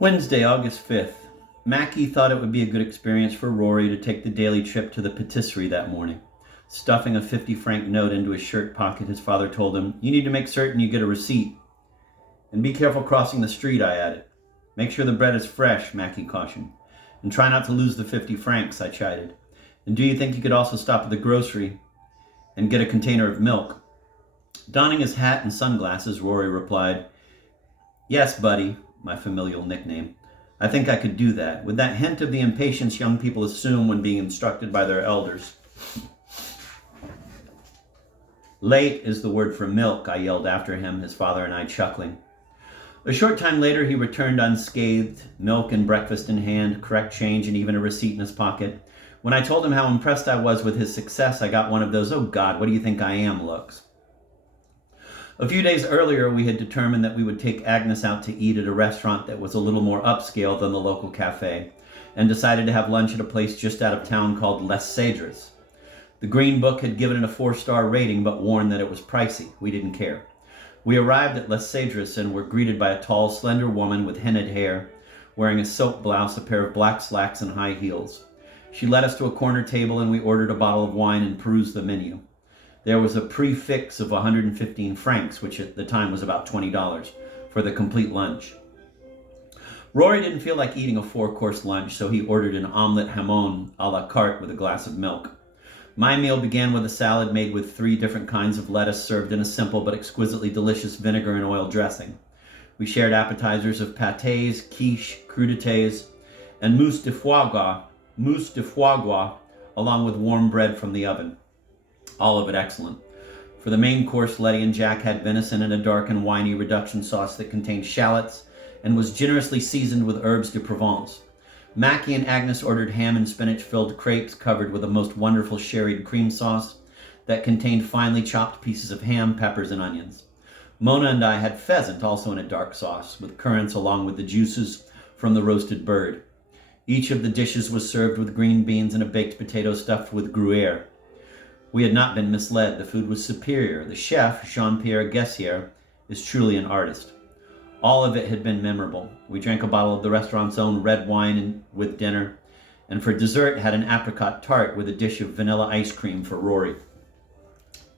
Wednesday, August 5th. Mackie thought it would be a good experience for Rory to take the daily trip to the patisserie that morning. Stuffing a 50-franc note into his shirt pocket, his father told him, "You need to make certain you get a receipt. And be careful crossing the street," I added. "Make sure the bread is fresh," Mackie cautioned. "And try not to lose the 50 francs, I chided. "And do you think you could also stop at the grocery and get a container of milk?" Donning his hat and sunglasses, Rory replied, "Yes, buddy," my familial nickname. "I think I could do that," with that hint of the impatience young people assume when being instructed by their elders. "Late is the word for milk," I yelled after him, his father and I chuckling. A short time later, he returned unscathed, milk and breakfast in hand, correct change, and even a receipt in his pocket. When I told him how impressed I was with his success, I got one of those "oh God, what do you think I am" looks. A few days earlier, we had determined that we would take Agnes out to eat at a restaurant that was a little more upscale than the local cafe, and decided to have lunch at a place just out of town called Les Cedres. The Green Book had given it a 4-star rating, but warned that it was pricey. We didn't care. We arrived at Les Cedres and were greeted by a tall, slender woman with hennaed hair, wearing a silk blouse, a pair of black slacks, and high heels. She led us to a corner table, and we ordered a bottle of wine and perused the menu. There was a prix of 115 francs, which at the time was about $20, for the complete lunch. Rory didn't feel like eating a 4-course lunch, so he ordered an omelette hamon a la carte with a glass of milk. My meal began with a salad made with 3 different kinds of lettuce served in a simple but exquisitely delicious vinegar and oil dressing. We shared appetizers of pâtés, quiche, crudités, and mousse de foie gras, along with warm bread from the oven. All of it excellent. For the main course, Letty and Jack had venison in a dark and winey reduction sauce that contained shallots and was generously seasoned with herbes de Provence. Mackie and Agnes ordered ham and spinach-filled crepes covered with a most wonderful sherried cream sauce that contained finely chopped pieces of ham, peppers, and onions. Mona and I had pheasant, also in a dark sauce, with currants along with the juices from the roasted bird. Each of the dishes was served with green beans and a baked potato stuffed with Gruyere. We had not been misled. The food was superior. The chef, Jean-Pierre Gessier, is truly an artist. All of it had been memorable. We drank a bottle of the restaurant's own red wine with dinner, and for dessert had an apricot tart with a dish of vanilla ice cream for Rory.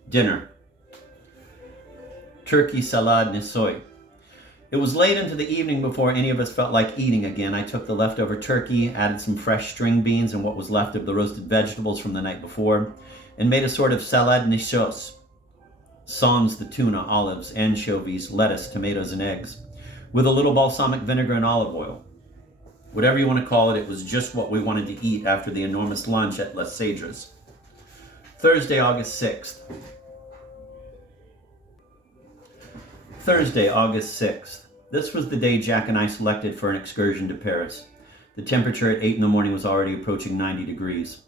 Dinner. Turkey salade niçoise. It was late into the evening before any of us felt like eating again. I took the leftover turkey, added some fresh string beans and what was left of the roasted vegetables from the night before, and made a sort of salade niçoise. Sans the tuna, olives, anchovies, lettuce, tomatoes, and eggs, with a little balsamic vinegar and olive oil. Whatever you want to call it, it was just what we wanted to eat after the enormous lunch at Les Cedres. Thursday, August 6th. This was the day Jack and I selected for an excursion to Paris. The temperature at 8 in the morning was already approaching 90 degrees.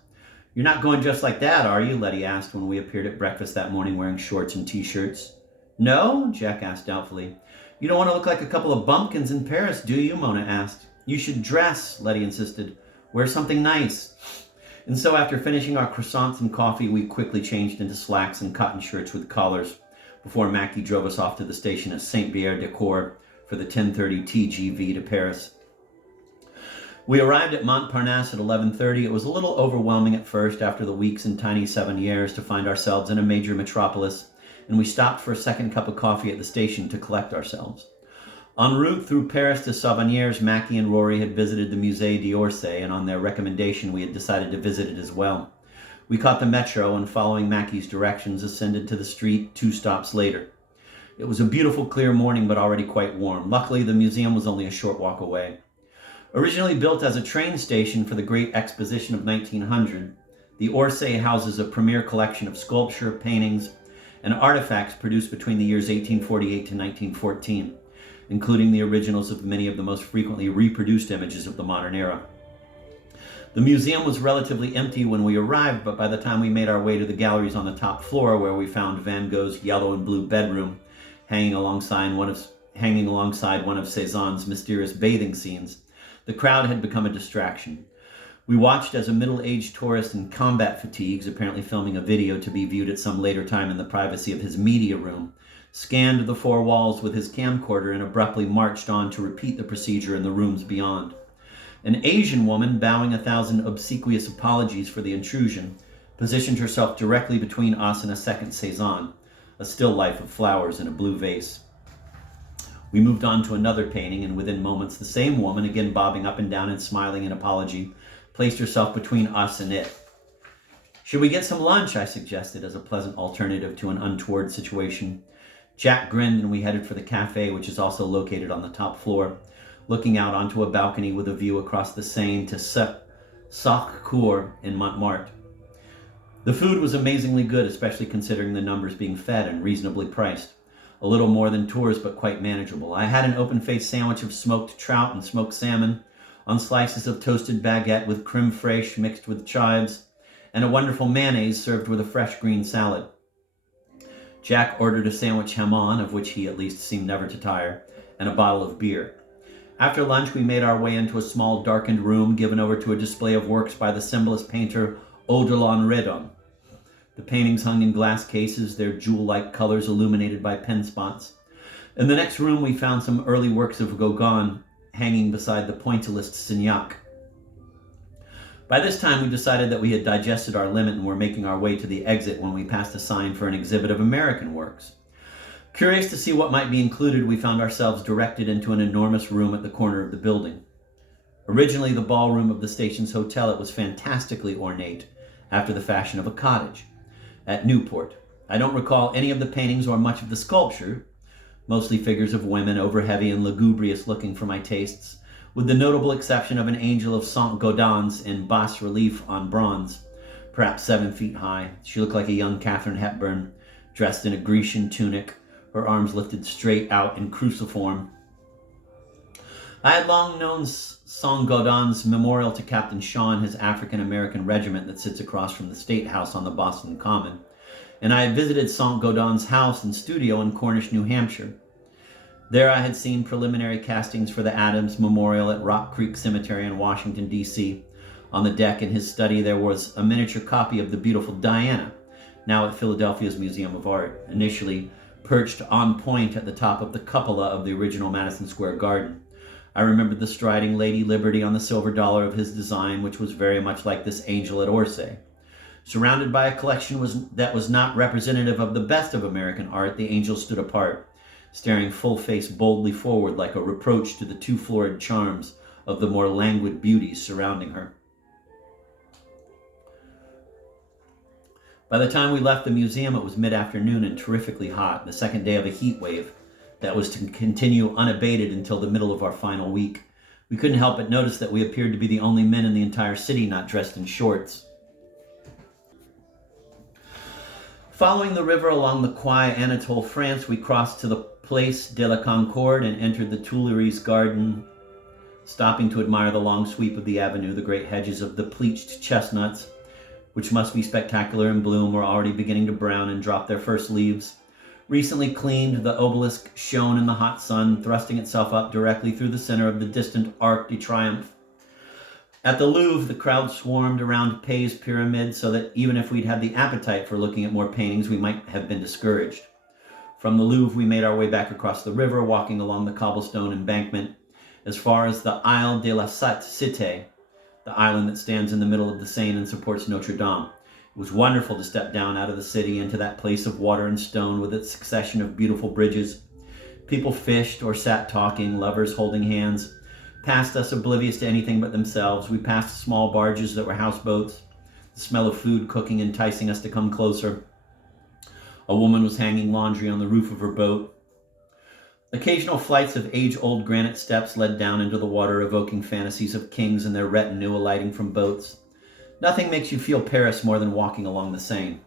"You're not going just like that, are you?" Letty asked when we appeared at breakfast that morning wearing shorts and t-shirts. "No?" Jack asked doubtfully. "You don't want to look like a couple of bumpkins in Paris, do you?" Mona asked. "You should dress," Letty insisted. "Wear something nice." And so after finishing our croissants and coffee, we quickly changed into slacks and cotton shirts with collars before Mackie drove us off to the station at Saint-Pierre-de-Corps for the 10:30 TGV to Paris. We arrived at Montparnasse at 11:30. It was a little overwhelming at first after the weeks in tiny Savonnières to find ourselves in a major metropolis, and we stopped for a second cup of coffee at the station to collect ourselves. En route through Paris to Savonnières, Mackie and Rory had visited the Musée d'Orsay, and on their recommendation we had decided to visit it as well. We caught the metro and, following Mackie's directions, ascended to the street 2 stops later. It was a beautiful, clear morning, but already quite warm. Luckily, the museum was only a short walk away. Originally built as a train station for the Great Exposition of 1900, the Orsay houses a premier collection of sculpture, paintings, and artifacts produced between the years 1848 to 1914, including the originals of many of the most frequently reproduced images of the modern era. The museum was relatively empty when we arrived, but by the time we made our way to the galleries on the top floor, where we found Van Gogh's yellow and blue bedroom hanging alongside one of Cézanne's mysterious bathing scenes, the crowd had become a distraction. We watched as a middle-aged tourist in combat fatigues, apparently filming a video to be viewed at some later time in the privacy of his media room, scanned the four walls with his camcorder, and abruptly marched on to repeat the procedure in the rooms beyond. An Asian woman, bowing 1,000 obsequious apologies for the intrusion, positioned herself directly between us and a second Cézanne, a still life of flowers in a blue vase. We moved on to another painting, and within moments the same woman, again bobbing up and down and smiling in apology, placed herself between us and it. "Should we get some lunch?" I suggested as a pleasant alternative to an untoward situation. Jack grinned, and we headed for the cafe, which is also located on the top floor, looking out onto a balcony with a view across the Seine to Sacré-Cœur in Montmartre. The food was amazingly good, especially considering the numbers being fed, and reasonably priced. A little more than tours, but quite manageable. I had an open-faced sandwich of smoked trout and smoked salmon on slices of toasted baguette with creme fraiche mixed with chives, and a wonderful mayonnaise served with a fresh green salad. Jack ordered a sandwich hamon, of which he at least seemed never to tire, and a bottle of beer. After lunch, we made our way into a small darkened room given over to a display of works by the symbolist painter Odilon Redon. The paintings hung in glass cases, their jewel-like colors illuminated by pen spots. In the next room, we found some early works of Gauguin hanging beside the pointillist Signac. By this time, we decided that we had digested our limit and were making our way to the exit when we passed a sign for an exhibit of American works. Curious to see what might be included, we found ourselves directed into an enormous room at the corner of the building. Originally the ballroom of the station's hotel, it was fantastically ornate, after the fashion of a cottage at Newport. I don't recall any of the paintings or much of the sculpture, mostly figures of women, over-heavy and lugubrious looking for my tastes, with the notable exception of an angel of Saint Gaudens in bas-relief on bronze, perhaps 7 feet high. She looked like a young Katharine Hepburn, dressed in a Grecian tunic, her arms lifted straight out in cruciform. I had long known Saint Gaudens' memorial to Captain Shaw and his African-American regiment that sits across from the State House on the Boston Common, and I had visited Saint Gaudens' house and studio in Cornish, New Hampshire. There I had seen preliminary castings for the Adams Memorial at Rock Creek Cemetery in Washington, D.C. On the deck in his study there was a miniature copy of the beautiful Diana, now at Philadelphia's Museum of Art, initially perched on point at the top of the cupola of the original Madison Square Garden. I remembered the striding Lady Liberty on the silver dollar of his design, which was very much like this angel at Orsay. Surrounded by a collection that was not representative of the best of American art, the angel stood apart, staring full-face boldly forward like a reproach to the too florid charms of the more languid beauties surrounding her. By the time we left the museum, it was mid-afternoon and terrifically hot, the second day of a heat wave that was to continue unabated until the middle of our final week. We couldn't help but notice that we appeared to be the only men in the entire city not dressed in shorts. Following the river along the Quai Anatole, France, we crossed to the Place de la Concorde and entered the Tuileries garden, stopping to admire the long sweep of the avenue. The great hedges of the pleached chestnuts, which must be spectacular in bloom, were already beginning to brown and drop their first leaves. Recently cleaned, the obelisk shone in the hot sun, thrusting itself up directly through the center of the distant Arc de Triomphe. At the Louvre, the crowd swarmed around Pei's pyramid, so that even if we'd had the appetite for looking at more paintings, we might have been discouraged. From the Louvre, we made our way back across the river, walking along the cobblestone embankment as far as the Isle de la Cité, the island that stands in the middle of the Seine and supports Notre Dame. It was wonderful to step down out of the city into that place of water and stone with its succession of beautiful bridges. People fished or sat talking, lovers holding hands. Past us, oblivious to anything but themselves, we passed small barges that were houseboats, the smell of food cooking enticing us to come closer. A woman was hanging laundry on the roof of her boat. Occasional flights of age-old granite steps led down into the water, evoking fantasies of kings and their retinue alighting from boats. Nothing makes you feel Paris more than walking along the Seine.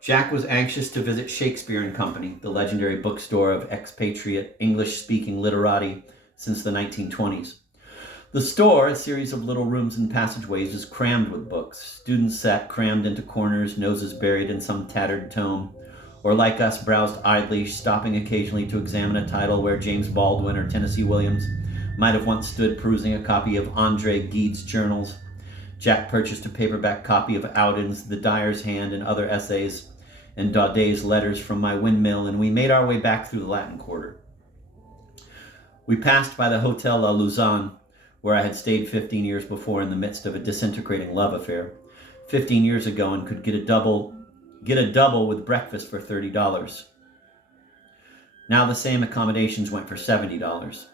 Jack was anxious to visit Shakespeare and Company, the legendary bookstore of expatriate English-speaking literati since the 1920s. The store, a series of little rooms and passageways, is crammed with books. Students sat crammed into corners, noses buried in some tattered tome, or like us, browsed idly, stopping occasionally to examine a title where James Baldwin or Tennessee Williams might have once stood perusing a copy of André Gide's journals. Jack purchased a paperback copy of Audin's The Dyer's Hand and other essays, and Daudet's letters from my windmill, and we made our way back through the Latin Quarter. We passed by the Hotel La Lausanne, where I had stayed 15 years before in the midst of a disintegrating love affair, 15 years ago, and could get a double with breakfast for $30. Now the same accommodations went for $70.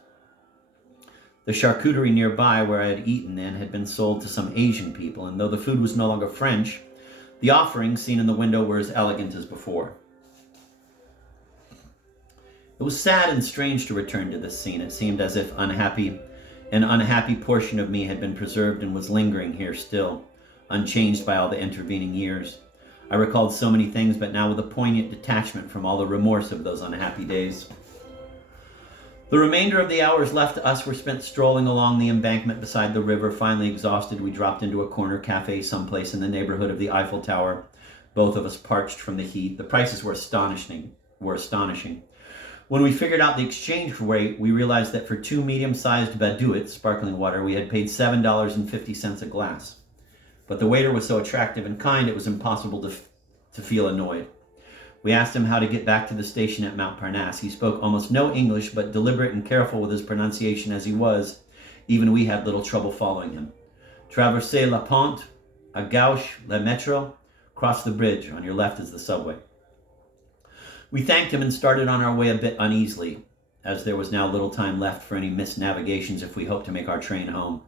The charcuterie nearby where I had eaten in had been sold to some Asian people, and though the food was no longer French, the offerings seen in the window were as elegant as before. It was sad and strange to return to this scene. It seemed as if an unhappy portion of me had been preserved and was lingering here still, unchanged by all the intervening years. I recalled so many things, but now with a poignant detachment from all the remorse of those unhappy days. The remainder of the hours left to us were spent strolling along the embankment beside the river. Finally exhausted, we dropped into a corner cafe someplace in the neighborhood of the Eiffel Tower, both of us parched from the heat. The prices were astonishing. When we figured out the exchange rate, we realized that for 2 medium-sized Vadouit sparkling water, we had paid $7.50 a glass. But the waiter was so attractive and kind, it was impossible to feel annoyed. We asked him how to get back to the station at Montparnasse. He spoke almost no English, but deliberate and careful with his pronunciation as he was, even we had little trouble following him. Traversez la pente, à gauche le métro, cross the bridge, on your left is the subway. We thanked him and started on our way a bit uneasily, as there was now little time left for any missed navigations if we hoped to make our train home.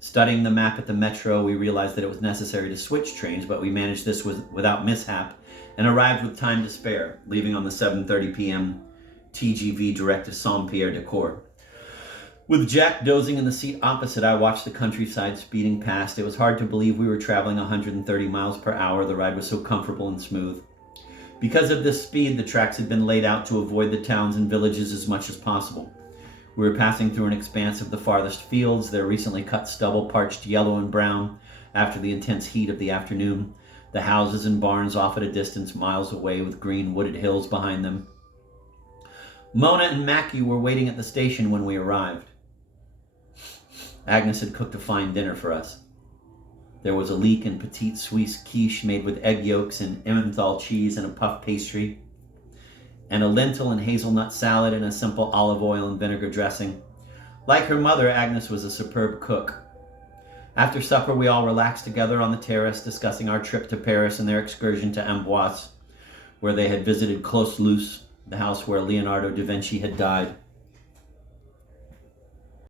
Studying the map at the metro, we realized that it was necessary to switch trains, but we managed this without mishap and arrived with time to spare, leaving on the 7:30 p.m. TGV direct to Saint-Pierre-de-Corps. With Jack dozing in the seat opposite, I watched the countryside speeding past. It was hard to believe we were traveling 130 miles per hour. The ride was so comfortable and smooth. Because of this speed, the tracks had been laid out to avoid the towns and villages as much as possible. We were passing through an expanse of the farthest fields, their recently cut stubble parched yellow and brown after the intense heat of the afternoon, the houses and barns off at a distance miles away with green wooded hills behind them. Mona and Mackie were waiting at the station when we arrived. Agnes had cooked a fine dinner for us. There was a leek and petite Suisse quiche made with egg yolks and Emmenthal cheese and a puff pastry, and a lentil and hazelnut salad and a simple olive oil and vinegar dressing. Like her mother, Agnes was a superb cook. After supper, we all relaxed together on the terrace, discussing our trip to Paris and their excursion to Amboise, where they had visited Clos Luce, the house where Leonardo da Vinci had died.